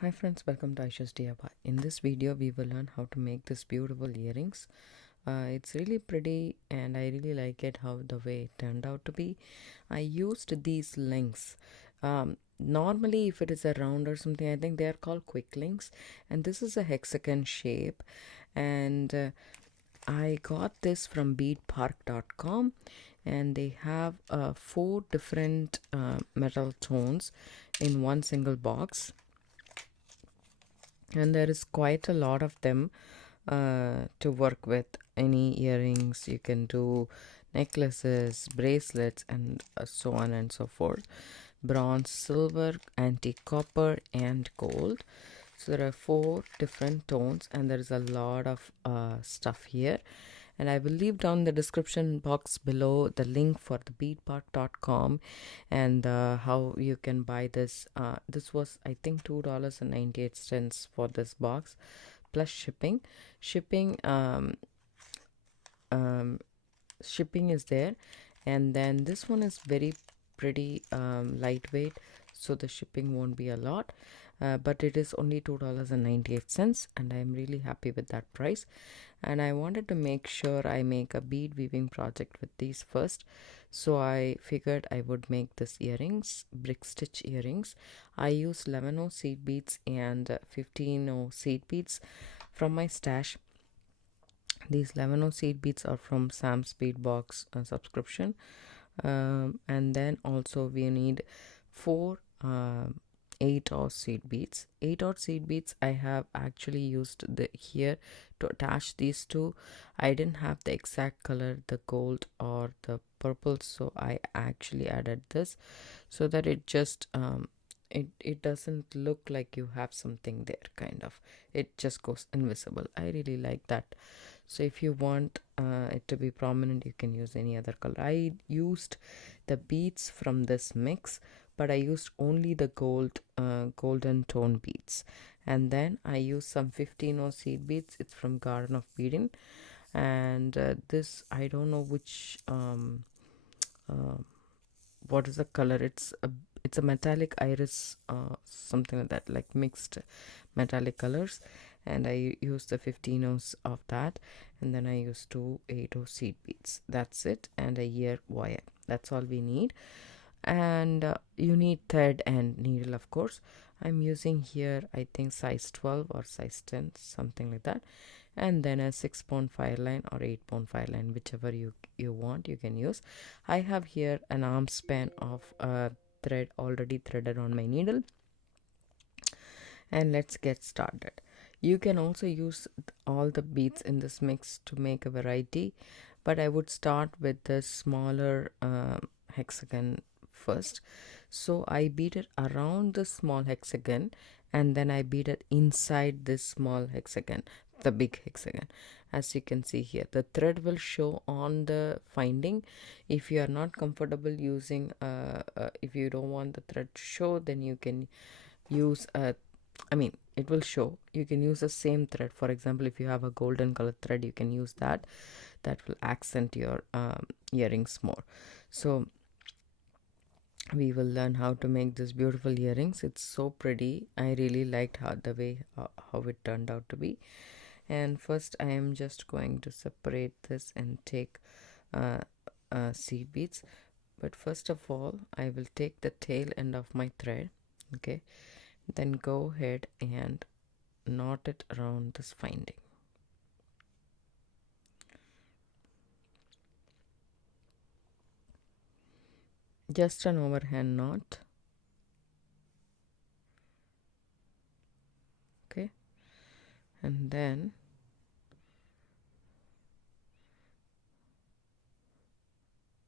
Hi friends, welcome to Aisha's DIY. In this video, we will learn how to make this beautiful earrings. It's really pretty and I really like it how the way it turned out to be. I used these links. Normally, if it is a round or something, I think they are called quick links. And this is a hexagon shape. And I got this from beadpark.com and they have 4 different metal tones in one single box, and there is quite a lot of them to work with. Any earrings you can do, necklaces, bracelets, and so on and so forth. Bronze, silver, antique copper, and gold. So there are 4 different tones and there is a lot of stuff here, and I will leave down the description box below the link for the beadpark.com and how you can buy this. This was I think $2.98 for this box plus shipping. Shipping is there, and then this one is very pretty lightweight, so the shipping won't be a lot, but it is only $2.98 and I'm really happy with that price. And I wanted to make sure I make a bead weaving project with these first, so I figured I would make this earrings, brick stitch earrings. I used 11 seed beads and 15 seed beads from my stash. These 11 seed beads are from Sam's Bead Box subscription. And then also we need 4 8 seed beads. 8 seed beads I have actually used the here to attach these two. I didn't have the exact color, the gold or the purple, so I actually added this so that it just it doesn't look like you have something there, kind of. It just goes invisible. I really like that. So if you want it to be prominent, you can use any other color. I used the beads from this mix, but I used only the golden tone beads. And then I used some 15 seed beads. It's from Garden of Eden. And this, I don't know which what is the color. It's a metallic iris, something like that, like mixed metallic colors. And I used the 15 of that, and then I used 2 8 seed beads. That's it, and a ear wire. That's all we need. And you need thread and needle, of course. I'm using here I think size 12 or size 10, something like that. And then a 6-pound fire line or 8-pound fire line, whichever you want, you can use. I have here an arm span of thread already threaded on my needle, and let's get started. You can also use all the beads in this mix to make a variety, but I would start with the smaller hexagon first. So I beat it around the small hexagon, and then I beat it inside this small hexagon, the big hexagon. As you can see here, the thread will show on the finding. If you are not comfortable using if you don't want the thread to show, then you can use a, I mean, it will show. You can use the same thread. For example, if you have a golden color thread, you can use that. That will accent your earrings more. So we will learn how to make this beautiful earrings. It's so pretty. I really liked how the way how it turned out to be. And first I am just going to separate this and take seed beads. But first of all, I will take the tail end of my thread, okay, then go ahead and knot it around this finding. Just an overhand knot, okay, and then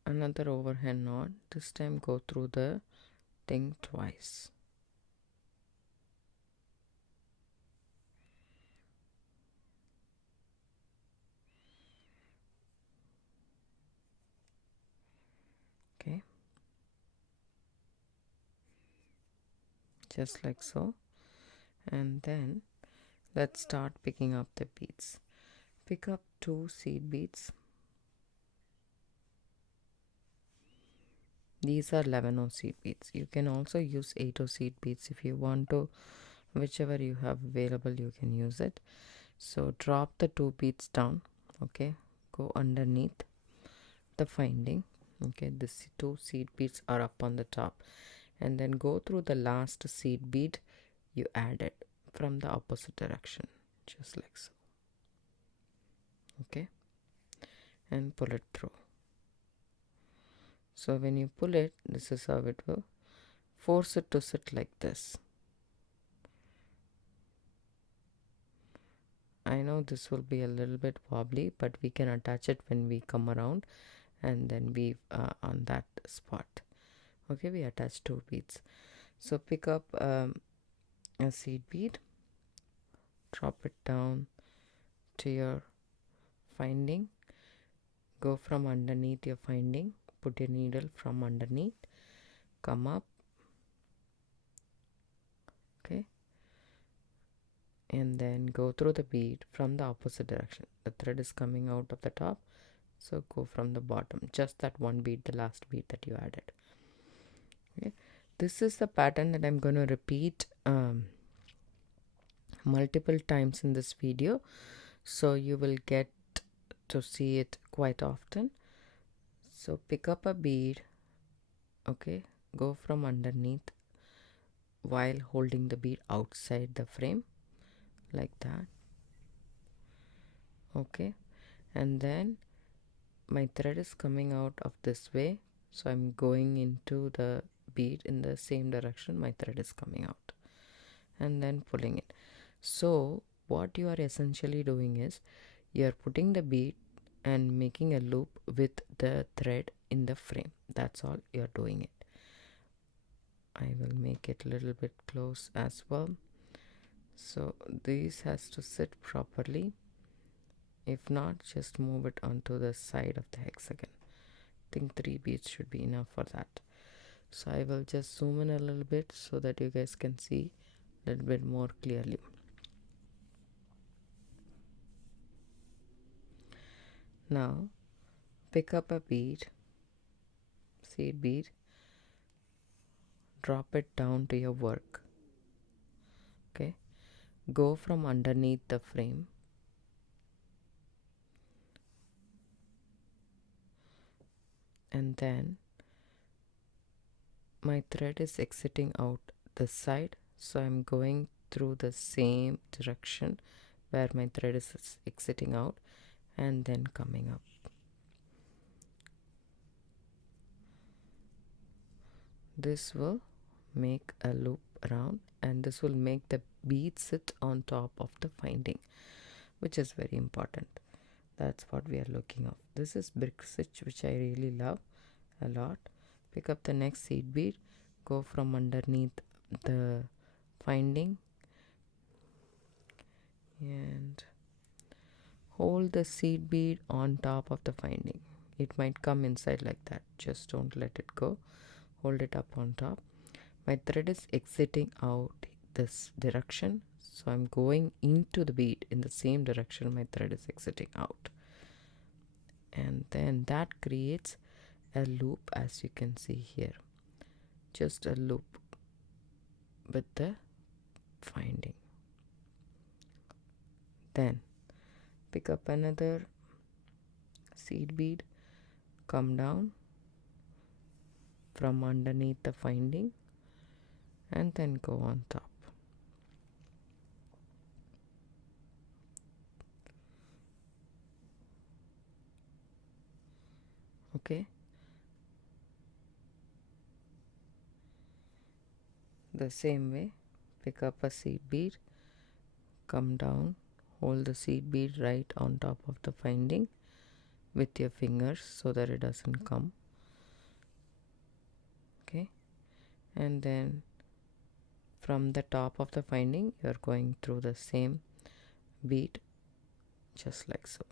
another overhand knot. This time go through the thing twice. Okay, just like so. And then let's start picking up the beads. Pick up 2 seed beads. These are 11 seed beads. You can also use 8 seed beads if you want to whichever you have available you can use it. So drop the 2 beads down. Okay, go underneath the finding. Okay, this 2 seed beads are up on the top, and then go through the last seed bead you added from the opposite direction, just like so. Okay, and pull it through. So when you pull it, this is how it will. Force it to sit like this. I know this will be a little bit wobbly, but we can attach it when we come around and then weave on that spot. Okay, we attach 2 beads. So pick up a seed bead, drop it down to your finding, go from underneath your finding, put your needle from underneath, come up, okay, and then go through the bead from the opposite direction. The thread is coming out of the top, so go from the bottom, just that one bead, the last bead that you added. Okay, this is the pattern that I'm going to repeat multiple times in this video, so you will get to see it quite often. So pick up a bead, okay, go from underneath while holding the bead outside the frame like that. Okay, and then my thread is coming out of this way, so I'm going into the bead in the same direction my thread is coming out, and then pulling it. So what you are essentially doing is you are putting the bead and making a loop with the thread in the frame. That's all you are doing it. I will make it a little bit close as well. So this has to sit properly. If not, just move it onto the side of the hexagon. I think 3 beads should be enough for that. So I will just zoom in a little bit so that you guys can see a little bit more clearly. Now pick up a bead, seed bead, drop it down to your work. Okay, go from underneath the frame, and then my thread is exiting out this side, so I'm going through the same direction where my thread is exiting out and then coming up. This will make a loop around, and this will make the bead sit on top of the finding, which is very important. That's what we are looking at. This is brick stitch, which I really love a lot. Pick up the next seed bead, go from underneath the finding and hold the seed bead on top of the finding. It might come inside like that, just don't let it go. Hold it up on top. My thread is exiting out this direction, so I'm going into the bead in the same direction my thread is exiting out, and then that creates a loop, as you can see here, just a loop with the finding. Then pick up another seed bead, come down from underneath the finding, and then go on top. Okay, the same way, pick up a seed bead, come down, hold the seed bead right on top of the finding with your fingers so that it doesn't come. Okay, and then from the top of the finding you are going through the same bead, just like so.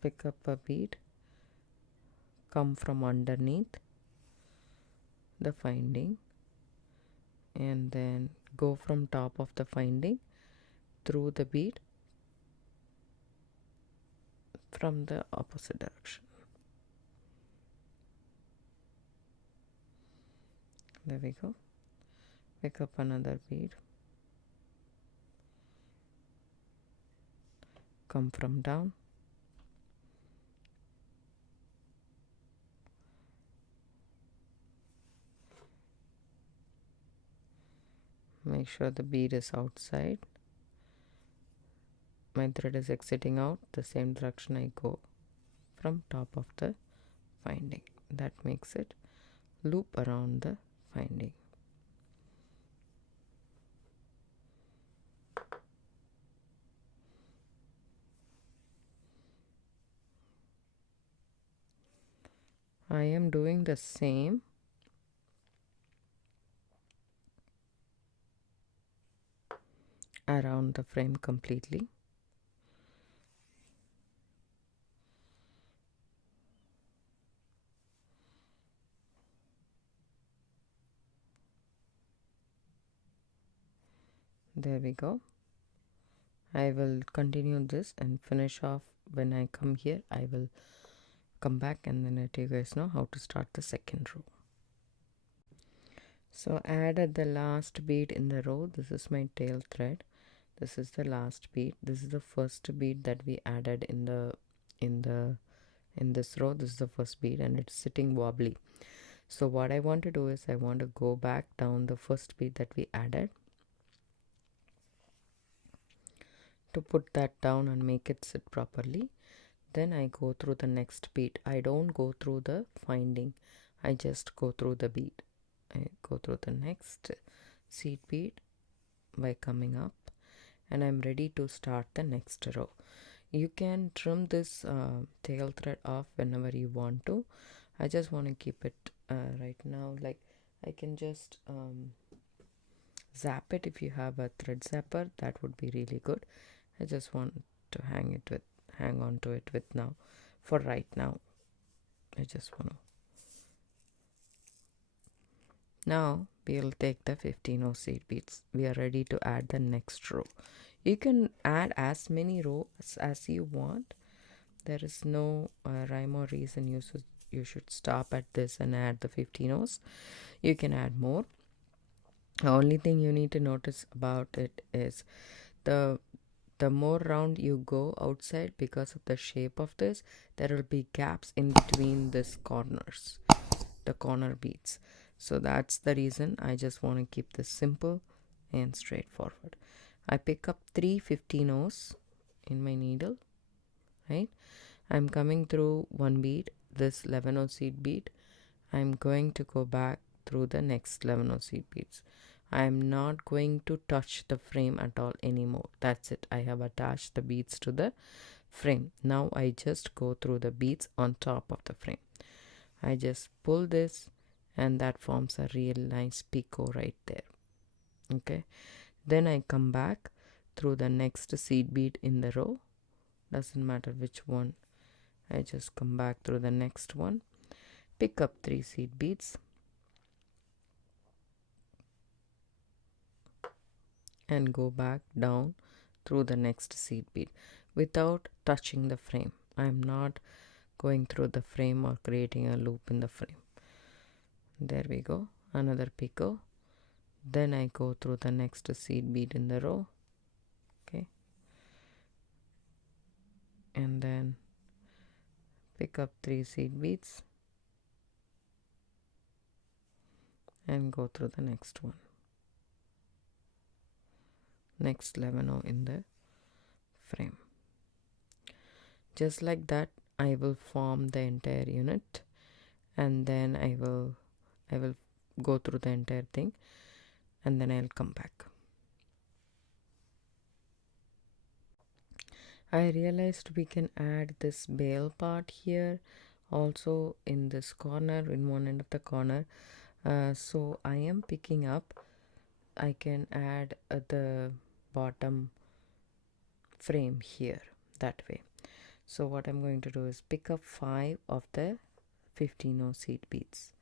Pick up a bead, come from underneath the finding, and then go from top of the finding through the bead from the opposite direction. There we go. Pick up another bead, come from down, make sure the bead is outside, my thread is exiting out, the same direction I go from top of the finding. That makes it loop around the finding. I am doing the same around the frame completely. There we go. I will continue this and finish off. When I come here, I will come back and then let you guys know how to start the second row. So added the last bead in the row. This is my tail thread. This is the last bead. This is the first bead that we added in this row. This is the first bead and it's sitting wobbly. So what I want to do is I want to go back down the first bead that we added to put that down and make it sit properly. Then I go through the next bead. I don't go through the finding, I just go through the bead. I go through the next seed bead by coming up, and I'm ready to start the next row. You can trim this tail thread off whenever you want to. I just want to keep it right now, like I can just zap it. If you have a thread zapper, that would be really good. I just want to hang on to it with now. For right now, I just want to. Now we'll take the 15 seed beads. We are ready to add the next row. You can add as many rows as you want. There is no rhyme or reason you should stop at this and add the 15 O's. You can add more. The only thing you need to notice about it is the more round you go outside, because of the shape of this, there will be gaps in between these corners, the corner beads. So that's the reason I just want to keep this simple and straightforward. I pick up 3 15 O's in my needle, right? I'm coming through one bead, this 11 seed bead. I'm going to go back through the next 11 seed beads. I am not going to touch the frame at all anymore. That's it. I have attached the beads to the frame. Now I just go through the beads on top of the frame. I just pull this and that forms a real nice picot right there. Okay. Then I come back through the next seed bead in the row. Doesn't matter which one. I just come back through the next one. Pick up 3 seed beads. And go back down through the next seed bead without touching the frame. I'm not going through the frame or creating a loop in the frame. There we go, another picot. Then I go through the next seed bead in the row. Okay, and then pick up 3 seed beads and go through the next one. Next 11 in the frame. Just like that, I will form the entire unit, and then I will go through the entire thing, and then I'll come back. I realized we can add this bail part here also in this corner, in one end of the corner. So I am picking up, I can add the bottom frame here that way. So what I'm going to do is pick up 5 of the 15 seed beads.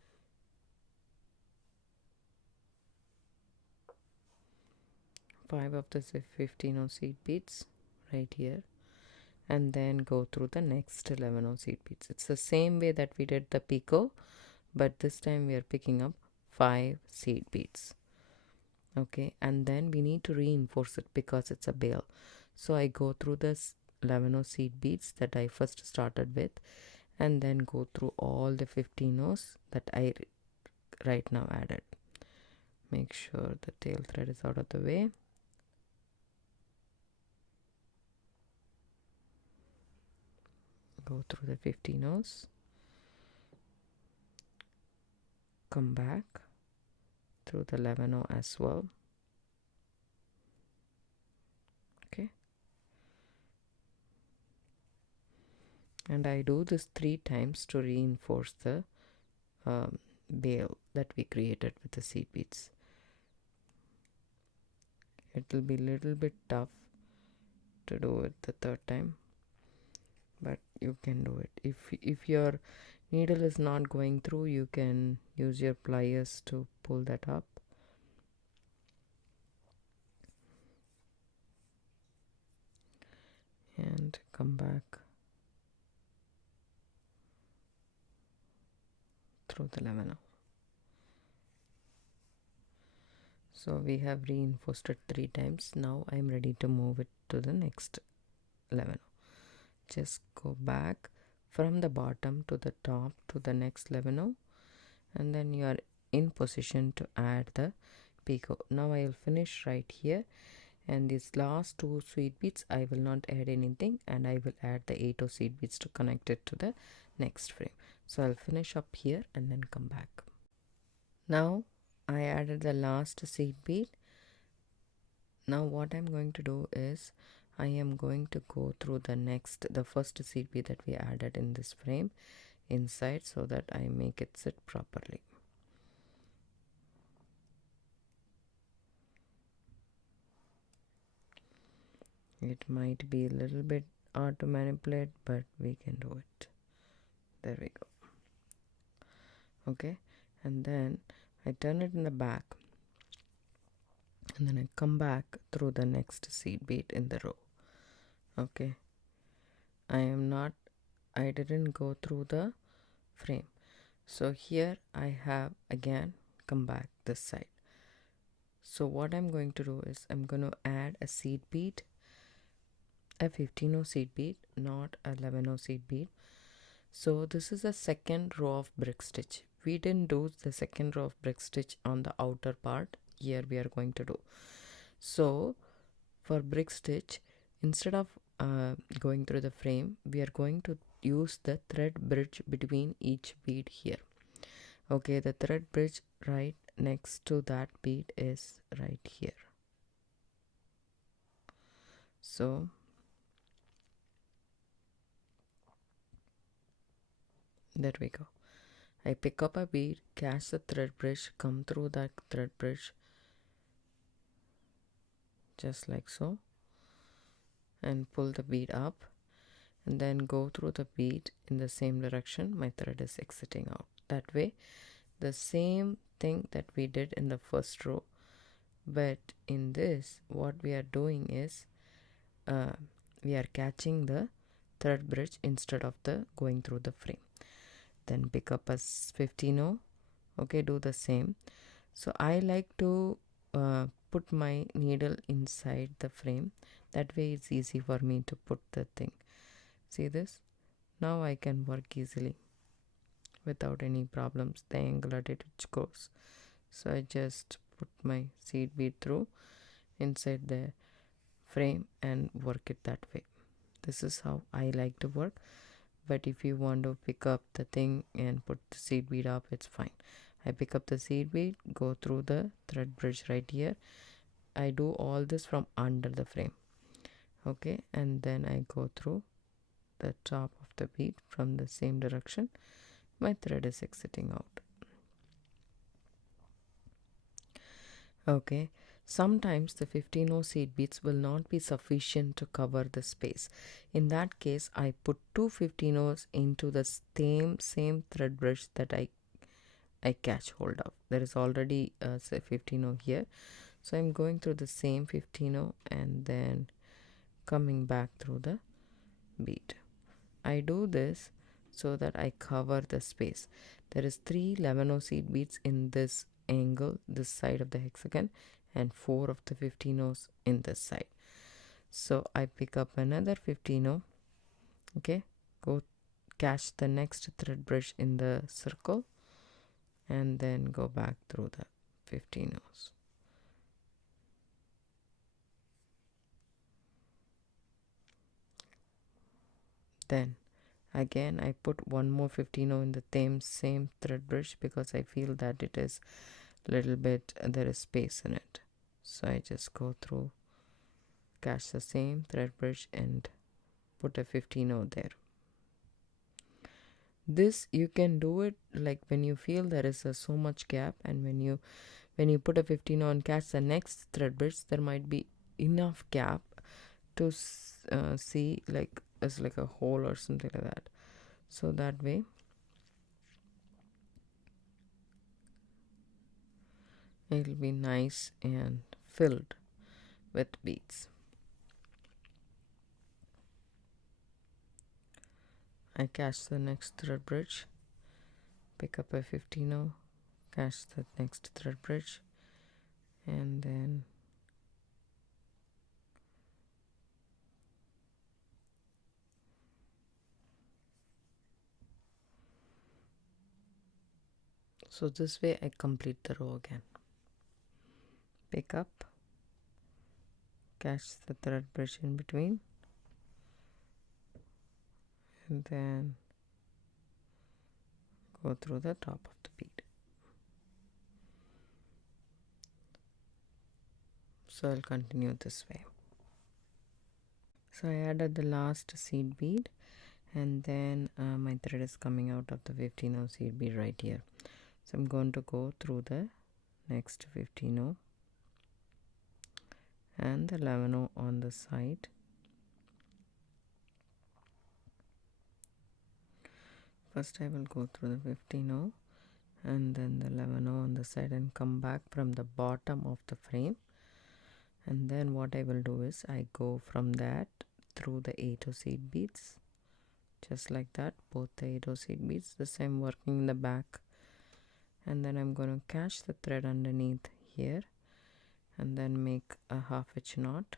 Five of the 15 seed beads right here, and then go through the next 11 seed beads. It's the same way that we did the picot, but this time we are picking up 5 seed beads. Okay, and then we need to reinforce it because it's a bail. So I go through this 11 seed beads that I first started with, and then go through all the 15 O's that I right now added. Make sure the tail thread is out of the way. Go through the 15 O's, come back through the 11 O as well. Okay, and I do this 3 times to reinforce the bail that we created with the seed beads. It will be a little bit tough to do it the third time, but you can do it. If your needle is not going through, you can use your pliers to pull that up. And come back through the 11. So we have reinforced it 3 times. Now I'm ready to move it to the next 11. Just go back from the bottom to the top to the next 11, and then you are in position to add the picot. Now I will finish right here, and these last 2 seed beads I will not add anything, and I will add the 8 seed beads to connect it to the next frame. So I'll finish up here and then come back. Now I added the last seed bead. Now what I'm going to do is I am going to go through the first seed bead that we added in this frame inside, so that I make it sit properly. It might be a little bit hard to manipulate, but we can do it. There we go. Okay, and then I turn it in the back, and then I come back through the next seed bead in the row. Okay, I didn't go through the frame. So here I have again come back this side. So what I'm going to do is I'm going to add a seed bead, a 15 seed bead, not a 11 seed bead. So this is a second row of brick stitch. We didn't do the second row of brick stitch on the outer part. Here we are going to do. So for brick stitch, instead of going through the frame, we are going to use the thread bridge between each bead here. Okay, the thread bridge right next to that bead is right here. So there we go. I pick up a bead, catch the thread bridge, come through that thread bridge just like so, and pull the bead up, and then go through the bead in the same direction my thread is exiting out. That way, the same thing that we did in the first row, but in this what we are doing is we are catching the thread bridge instead of the going through the frame. Then pick up a 15 okay, do the same. So I like to put my needle inside the frame. That way it's easy for me to put the thing. See this? Now I can work easily without any problems, the angle at which goes. So I just put my seed bead through inside the frame and work it that way. This is how I like to work, but if you want to pick up the thing and put the seed bead up, it's fine. I pick up the seed bead, go through the thread bridge right here. I do all this from under the frame, okay, and then I go through the top of the bead from the same direction my thread is exiting out. Okay, sometimes the 15 seed beads will not be sufficient to cover the space. In that case, I put 2 15 into the same thread bridge that I catch hold of. There is already say 15 here, so I'm going through the same 15 and then coming back through the bead. I do this so that I cover the space. There is 3 11 seed beads in this angle this side of the hexagon and 4 of the 15-0s in this side. So I pick up another 15-0. Okay, go catch the next thread brush in the circle and then go back through the 15-0s. Then again I put one more 15-0 in the same thread brush because I feel that it is a little bit, there is space in it. So I just go through, catch the same thread brush and put a 15-0 there. This you can do it like when you feel there is so much gap, and when you put a 15-0 and catch the next thread brush, there might be enough gap to see like it's like a hole or something like that. So that way it'll be nice and filled with beads. I catch the next thread bridge, pick up a 15-0, catch the next thread bridge, and then so this way I complete the row again. Pick up, catch the thread bridge in between, and then go through the top of the bead. So I'll continue this way. So I added the last seed bead, and then my thread is coming out of the 15-0 seed bead right here. So I'm going to go through the next 15-0 and the 11-0 on the side. First I will go through the 15-0 and then the 11-0 on the side and come back from the bottom of the frame. And then what I will do is I go from that through the 8-0 seed beads, just like that, both the 8-0 seed beads, the same working in the back. And then I'm going to catch the thread underneath here and then make a half-hitch knot.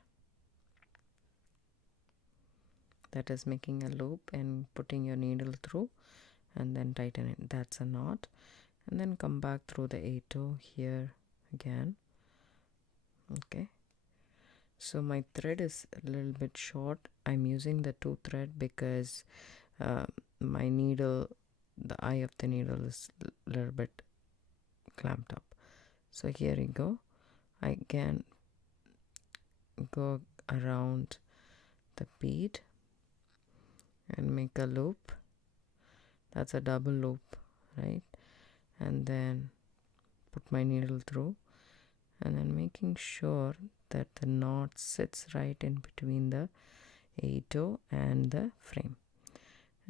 That is making a loop and putting your needle through and then tighten it. That's a knot. And then come back through the 8-0 here again. Okay. So my thread is a little bit short. I'm using the 2 thread because my needle, the eye of the needle is a little bit clamped up. So here you go. I can go around the bead and make a loop. That's a double loop, right? And then put my needle through and then making sure that the knot sits right in between the 8-0 and the frame,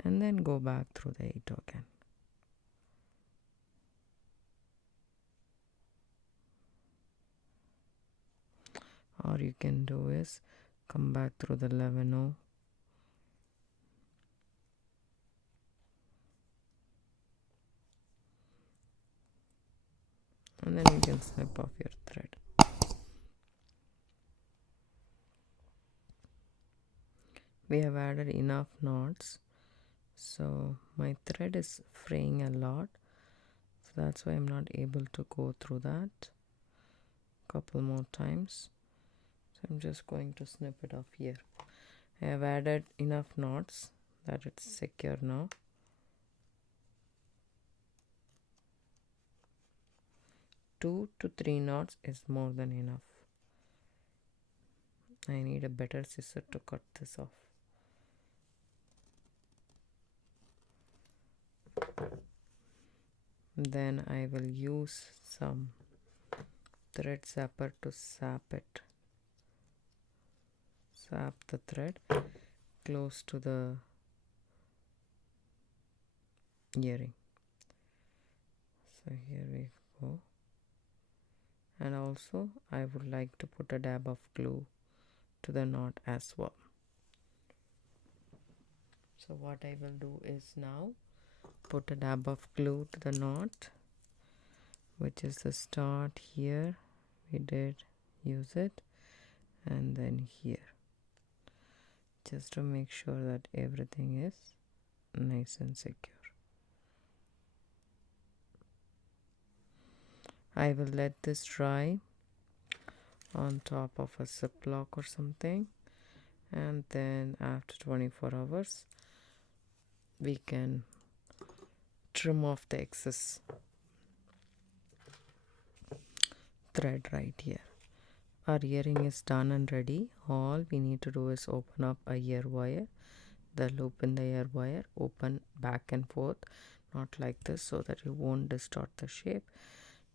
and then go back through the 8-0 again. Or you can do is come back through the 11-0 and then you can snip off your thread. We have added enough knots, so my thread is fraying a lot, so that's why I'm not able to go through that a couple more times. So I'm just going to snip it off here. I have added enough knots that it's secure now. Two to 3 knots is more than enough. I need a better scissor to cut this off. Then I will use some thread zapper to sap the thread close to the earring. So here we go. And also I would like to put a dab of glue to the knot as well. So what I will do is now put a dab of glue to the knot, which is the start here. We did use it, and then here, just to make sure that everything is nice and secure. I will let this dry on top of a ziplock or something, and then after 24 hours we can trim off the excess thread right here. Our earring is done and ready. All we need to do is open up a ear wire, the loop in the ear wire, open back and forth, not like this, so that it won't distort the shape.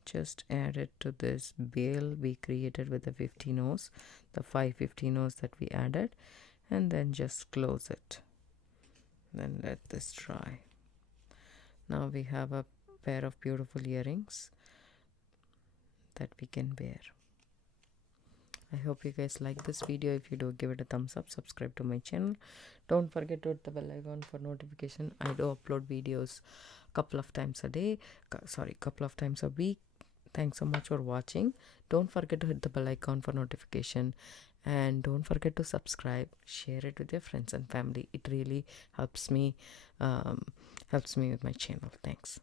Just add it to this bail we created with the 50 nose, the 550 nose that we added, and then just close it. Then let this dry. Now we have a pair of beautiful earrings that we can wear. I hope you guys like this video. If you do, give it a thumbs up, subscribe to my channel. Don't forget to hit the bell icon for notification. I do upload videos couple of times a week. Thanks so much for watching. Don't forget to hit the bell icon for notification, and don't forget to subscribe. Share it with your friends and family. It really helps me with my channel. Thanks.